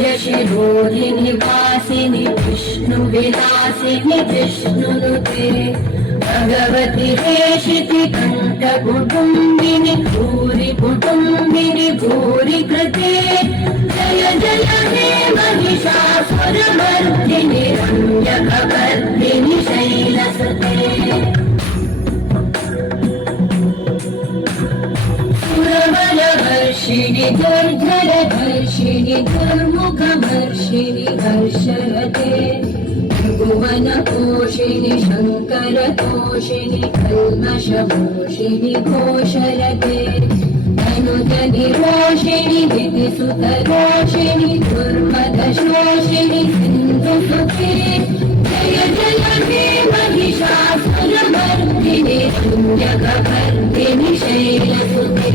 श्रीवरविन्द्यशिरोधिनि वासिनि विष्णुविलासिनि विष्णुनुते भगवति हेशिति कण्ठकुटुम्बिनि भूरि कुटुम्बिनि भूरि कृते जय जय हे महिषासुरमर्दिनि रम्यकवर्दिनि शैलसुते सुरवरवर्षिणि दुर्धरधर्षिणि दुर्मुखवर्षिणि हर्षरते त्रिभुवनपोषिणि शङ्करतोषिणि कल्मषपोषिणि घोषरते धनुजनिरोषिणि दितिसुतरोषिणि दुर्मदशोषिणि सिन्धुसुते जय जय हे महिषासुरमर्दिनि शून्यकवर्दिनि शैलसुते